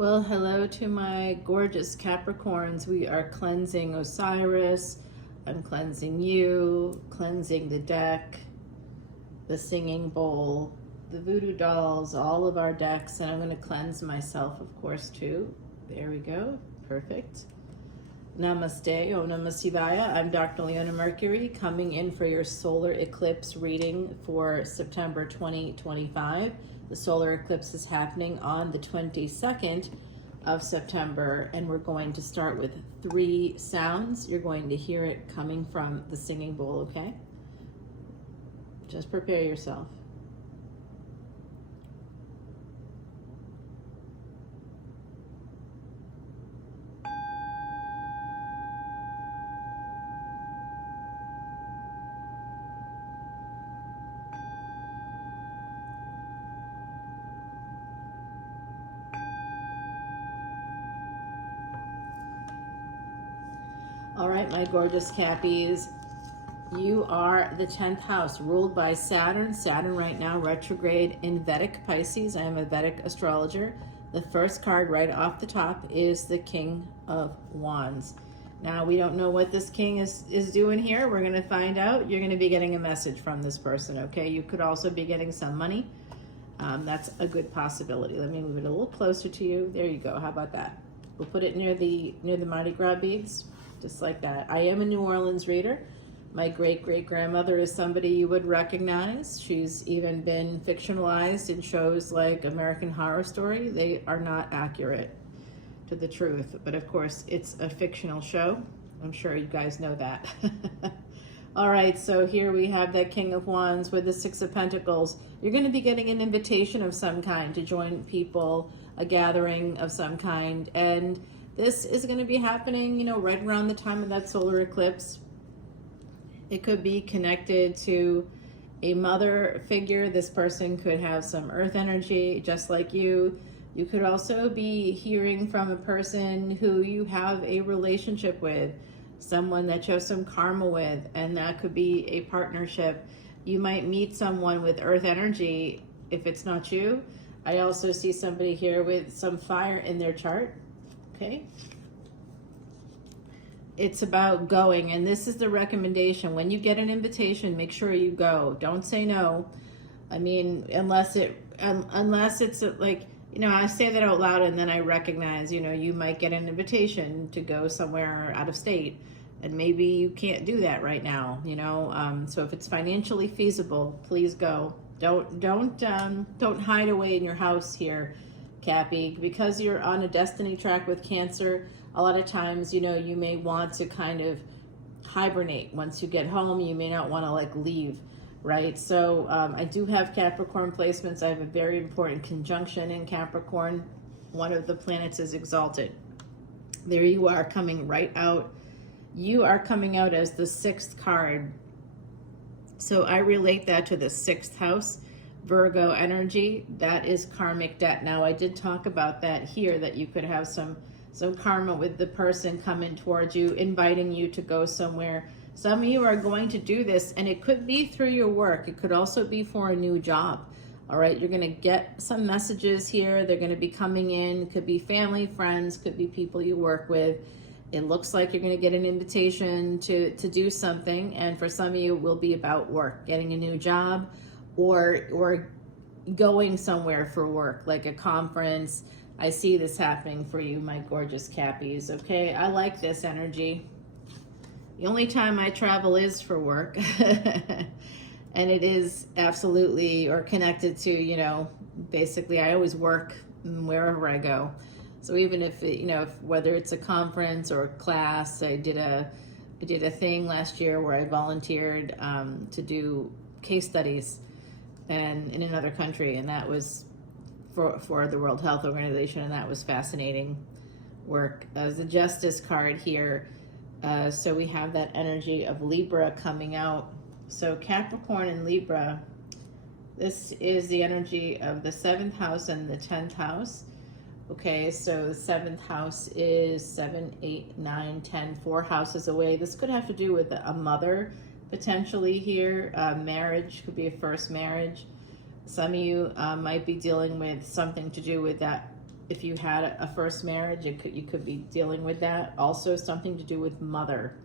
Well, hello to my gorgeous Capricorns. We are cleansing Osiris. I'm cleansing you, cleansing the deck, the singing bowl, the voodoo dolls, all of our decks, and I'm going to cleanse myself, of course, too. There we go. Perfect. Namaste, Om Namah Shivaya. I'm Dr. Leona Mercury, coming in for your solar eclipse reading for September 2025. The solar eclipse is happening on the 22nd of September, and we're going to start with 3 sounds. You're going to hear it coming from the singing bowl, okay? Just prepare yourself. All right, my gorgeous Cappies, you are the 10th house, ruled by Saturn. Saturn right now retrograde in Vedic Pisces. I am a Vedic astrologer. The first card right off the top is the King of Wands. Now, we don't know what this king is doing here. We're going to find out. You're going to be getting a message from this person, okay? You could also be getting some money. That's a good possibility. Let me move it a little closer to you. There you go. How about that? We'll put it near the Mardi Gras beads. Just like that. I am a New Orleans reader. My great-great-grandmother is somebody you would recognize. She's even been fictionalized in shows like American Horror Story. They are not accurate to the truth, but of course it's a fictional show. I'm sure you guys know that. All right, so here we have that King of Wands with the 6 of Pentacles. You're going to be getting an invitation of some kind to join people, a gathering of some kind, and this is going to be happening, right around the time of that solar eclipse. It could be connected to a mother figure. This person could have some earth energy, just like you. You could also be hearing from a person who you have a relationship with, someone that you have some karma with, and that could be a partnership. You might meet someone with earth energy if it's not you. I also see somebody here with some fire in their chart. Okay, it's about going, and this is the recommendation. When you get an invitation, make sure you go. Don't say no. I mean, unless it's like, I say that out loud and then I recognize, you might get an invitation to go somewhere out of state, and maybe you can't do that right now, so if it's financially feasible, please go. Don't hide away in your house here, Cappy, because you're on a destiny track with Cancer. A lot of times, you may want to kind of hibernate. Once you get home, you may not want to leave, right? So I do have Capricorn placements. I have a very important conjunction in Capricorn. One of the planets is exalted. There you are, coming right out. You are coming out as the 6th card. So I relate that to the 6th house. Virgo energy, that is karmic debt. Now, I did talk about that here, that you could have some karma with the person coming towards you, inviting you to go somewhere. Some of you are going to do this, and it could be through your work. It could also be for a new job. All right, you're going to get some messages here. They're going to be coming in. Could be family, friends, could be people you work with. It looks like you're going to get an invitation to do something, and for some of you, it will be about work, getting a new job, or going somewhere for work, like a conference. I see this happening for you, my gorgeous Cappies, okay? I like this energy. The only time I travel is for work. And it is absolutely, or connected to, basically I always work wherever I go. So even if, whether it's a conference or a class, I did a thing last year where I volunteered to do case studies and in another country, and that was for the World Health Organization, and that was fascinating work. There's a Justice card here, so we have that energy of Libra coming out. So Capricorn and Libra, this is the energy of the 7th house and the 10th house. Okay, so the 7th house is 7, 8, 9, 10, 4 houses away. This could have to do with a mother, potentially here. Marriage could be a first marriage. Some of you might be dealing with something to do with that if you had a first marriage, you could be dealing with that. Also something to do with mother.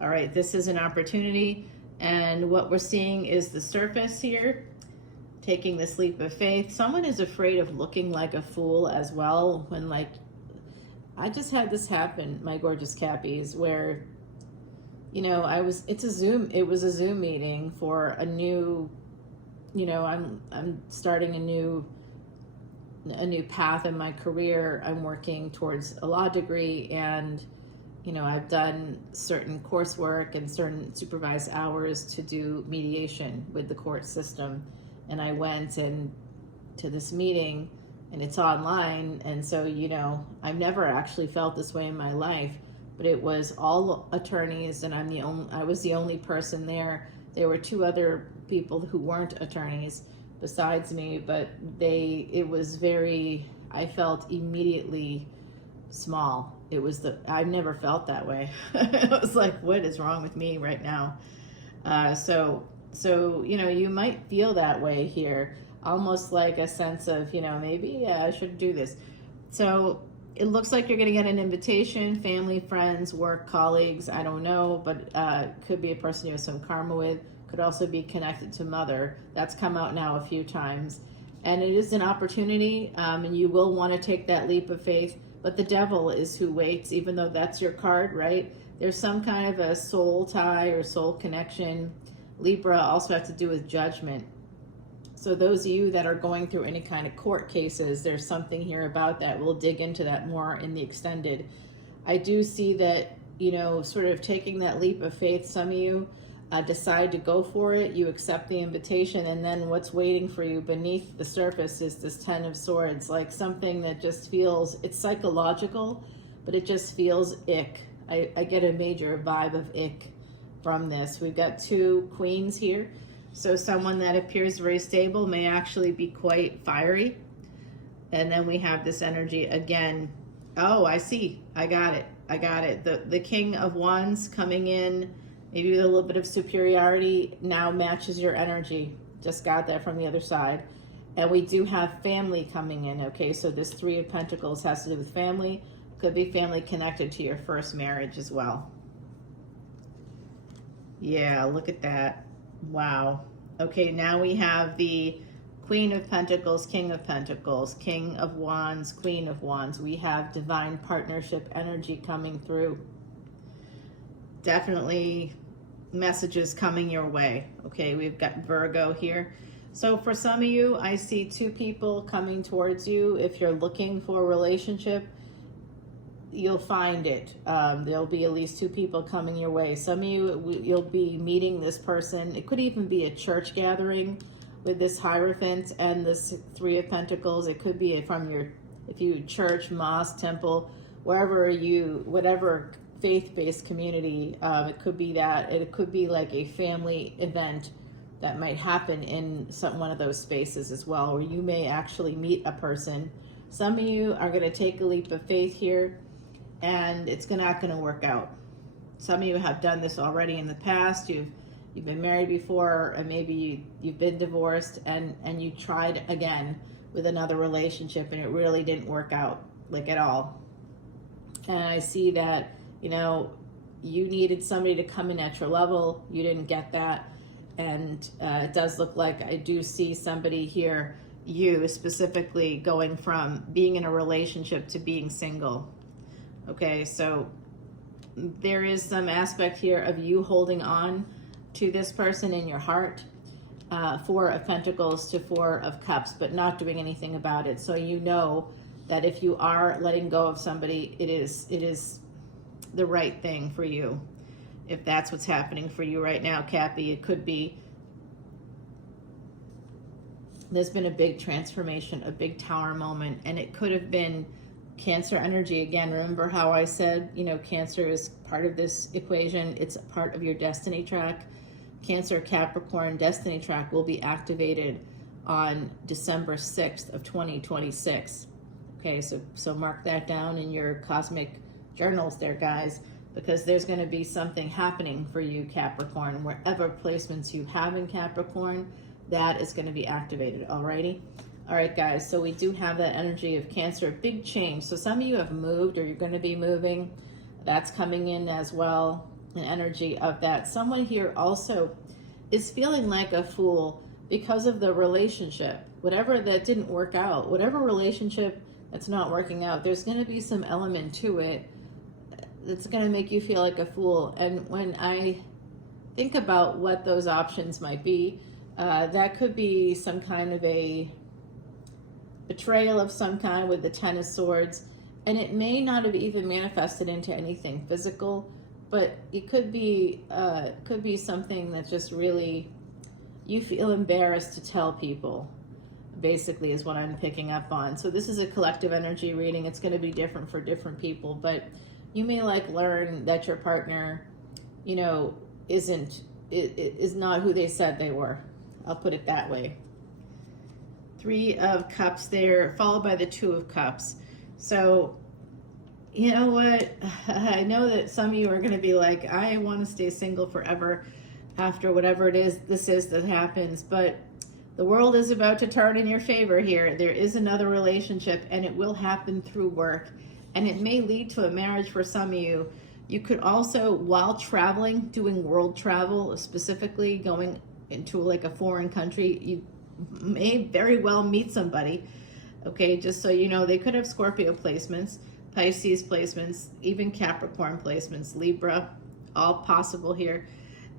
All right, this is an opportunity, and what we're seeing is the surface here, taking this leap of faith. Someone is afraid of looking like a fool as well, when like, I just had this happen, my gorgeous Cappies, where, you know, it was a Zoom meeting for a new, you know, I'm starting a new path in my career. I'm working towards a law degree, and you know, I've done certain coursework and certain supervised hours to do mediation with the court system. And I went to this meeting, and it's online. And so, you know, I've never actually felt this way in my life, but it was all attorneys, and I was the only person there. There were 2 other people who weren't attorneys besides me, but I felt immediately small. I've never felt that way. I was like, what is wrong with me right now? So, you know, you might feel that way here, almost like a sense of, you know, maybe I should do this. So it looks like you're going to get an invitation, family, friends, work, colleagues, I don't know, but could be a person you have some karma with, could also be connected to mother. That's come out now a few times. And it is an opportunity, and you will want to take that leap of faith. But the devil is who waits, even though that's your card, right? There's some kind of a soul tie or soul connection. Libra also has to do with judgment. So those of you that are going through any kind of court cases, there's something here about that. We'll dig into that more in the extended. I do see that, you know, sort of taking that leap of faith, some of you decide to go for it, you accept the invitation, and then what's waiting for you beneath the surface is this 10 of Swords, like something that just feels, it's psychological, but it just feels ick. I get a major vibe of ick from this. We've got 2 queens here, so someone that appears very stable may actually be quite fiery. And then we have this energy again. Oh, I see, I got it. The King of Wands coming in, maybe with a little bit of superiority, now matches your energy. Just got that from the other side. And we do have family coming in, okay? So this 3 of Pentacles has to do with family. Could be family connected to your first marriage as well. Yeah, look at that. Wow. Okay, now we have the Queen of Pentacles, King of Pentacles, King of Wands, Queen of Wands. We have divine partnership energy coming through. Definitely messages coming your way. Okay, we've got Virgo here. So for some of you, I see 2 people coming towards you. If you're looking for a relationship, you'll find it. There'll be at least 2 people coming your way. Some of you, you'll be meeting this person. It could even be a church gathering with this Hierophant and this 3 of Pentacles. It could be from if you church, mosque, temple, whatever faith-based community. It could be that. It could be like a family event that might happen in one of those spaces as well, where you may actually meet a person. Some of you are going to take a leap of faith here, and it's not going to work out. Some of you have done this already in the past. You've been married before, and maybe you've been divorced, and you tried again with another relationship, and it really didn't work out, like at all. And I see that, you know, you needed somebody to come in at your level. You didn't get that. And it does look like I do see somebody here, you specifically, going from being in a relationship to being single. Okay, so there is some aspect here of you holding on to this person in your heart. 4 of Pentacles to 4 of Cups, but not doing anything about it. So you know that if you are letting go of somebody, it is the right thing for you. If that's what's happening for you right now, Cappy, it could be there's been a big transformation, a big tower moment, and it could have been Cancer energy again. Remember how I said, you know, Cancer is part of this equation. It's a part of your destiny track. Cancer Capricorn destiny track will be activated on December 6th of 2026. Okay, so mark that down in your cosmic journals there, guys, because there's going to be something happening for you, Capricorn. Wherever placements you have in Capricorn, that is going to be activated. Alrighty. All right, guys, so we do have that energy of Cancer, big change. So some of you have moved or you're going to be moving. That's coming in as well, an energy of that. Someone here also is feeling like a fool because of the relationship. Whatever that didn't work out, whatever relationship that's not working out, there's going to be some element to it that's going to make you feel like a fool. And when I think about what those options might be, that could be some kind of a betrayal of some kind with the Ten of Swords, and it may not have even manifested into anything physical, but it could be something that just really you feel embarrassed to tell people, basically, is what I'm picking up on. So this is a collective energy reading. It's going to be different for different people, but you may learn that your partner, is not who they said they were. I'll put it that way. 3 of Cups there, followed by the 2 of Cups. So, you know what? I know that some of you are going to be like, I want to stay single forever after whatever this is that happens. But the world is about to turn in your favor here. There is another relationship, and it will happen through work. And it may lead to a marriage for some of you. You could also, while traveling, doing world travel, specifically going into a foreign country, you may very well meet somebody. Okay, just so you know, they could have Scorpio placements, Pisces placements, even Capricorn placements, Libra, all possible here.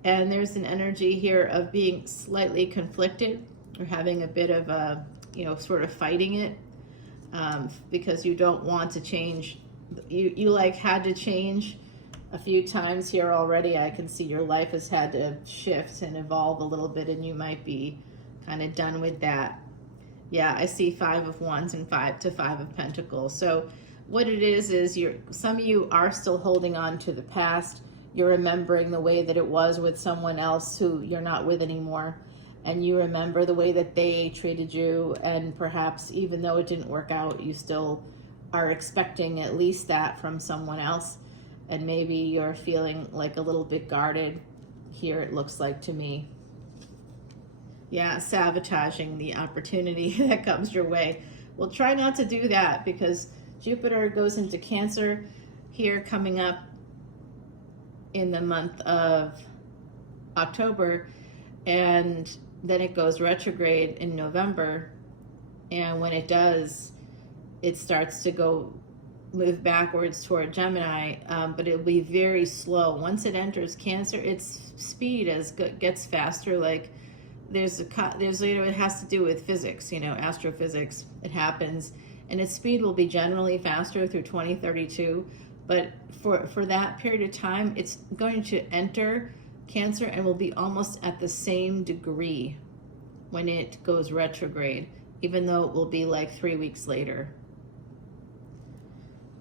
And there's an energy here of being slightly conflicted or having a bit of a, sort of fighting it, because you don't want to change. You had to change a few times here already. I can see your life has had to shift and evolve a little bit, and you might be kind of done with that. Yeah, I see 5 of Wands and 5 of Pentacles. So what it is some of you are still holding on to the past. You're remembering the way that it was with someone else who you're not with anymore. And you remember the way that they treated you. And perhaps even though it didn't work out, you still are expecting at least that from someone else. And maybe you're feeling like a little bit guarded here, it looks like to me. Yeah, sabotaging the opportunity that comes your way. Well, try not to do that, because Jupiter goes into Cancer here coming up in the month of October, and then it goes retrograde in November. And when it does, it starts to move backwards toward Gemini, but it'll be very slow. Once it enters Cancer, its speed gets faster. It has to do with physics, astrophysics. It happens, and its speed will be generally faster through 2032. But for that period of time, it's going to enter Cancer and will be almost at the same degree when it goes retrograde, even though it will be 3 weeks later.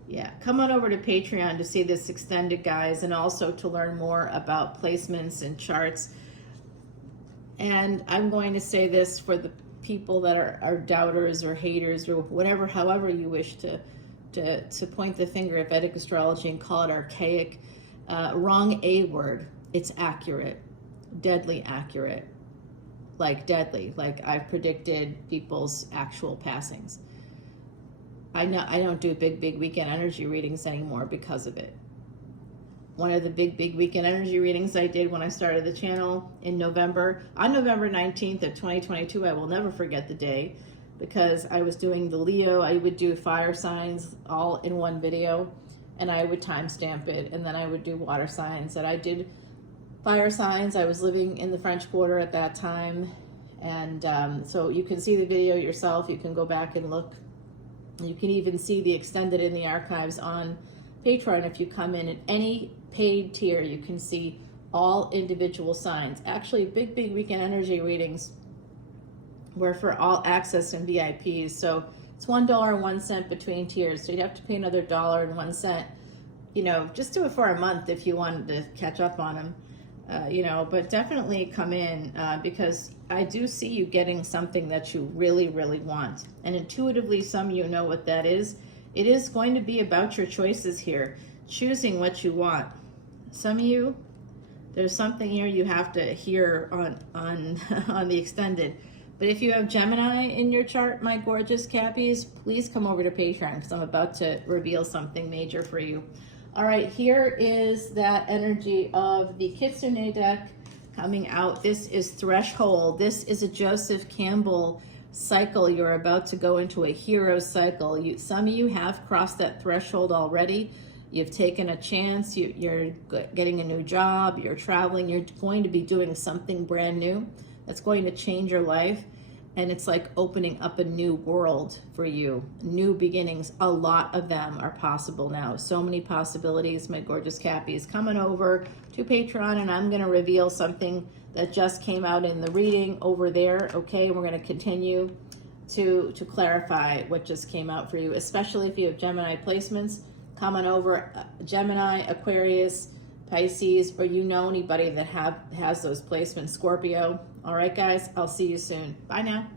Yeah, come on over to Patreon to see this extended, guys, and also to learn more about placements and charts. And I'm going to say this for the people that are doubters or haters or whatever, however you wish to point the finger at Vedic astrology and call it archaic. Wrong A word. It's accurate, deadly accurate, deadly. I've predicted people's actual passings. I don't do big weekend energy readings anymore because of it. One of the big weekend energy readings I did when I started the channel in November, on November 19th of 2022, I will never forget the day, because I was doing the Leo. I would do fire signs all in one video, and I would timestamp it, and then I would do water signs. And I did fire signs. I was living in the French Quarter at that time, and so you can see the video yourself. You can go back and look. You can even see the extended in the archives on Patreon. If you come in at any paid tier, you can see all individual signs. Actually, big weekend energy readings were for all access and VIPs. So it's $1.01 between tiers. So you'd have to pay another $1.01. Just do it for a month if you wanted to catch up on them. But definitely come in, because I do see you getting something that you really want. And intuitively, some of you know what that is. It is going to be about your choices here, choosing what you want. Some of you, there's something here you have to hear on the extended. But if you have Gemini in your chart, my gorgeous Cappies, please come over to Patreon because I'm about to reveal something major for you. All right, here is that energy of the Kitsune deck coming out. This is Threshold. This is a Joseph Campbell cycle. You're about to go into a hero cycle. Some of you have crossed that threshold already. You've taken a chance. You're getting a new job. You're traveling. You're going to be doing something brand new that's going to change your life. And it's like opening up a new world for you. New beginnings. A lot of them are possible now. So many possibilities. My gorgeous Cappies, coming over to Patreon, and I'm going to reveal something that just came out in the reading over there. Okay, we're going to continue to clarify what just came out for you, especially if you have Gemini placements. Coming over, Gemini, Aquarius, Pisces, or you know anybody that has those placements, Scorpio. All right, guys, I'll see you soon. Bye now.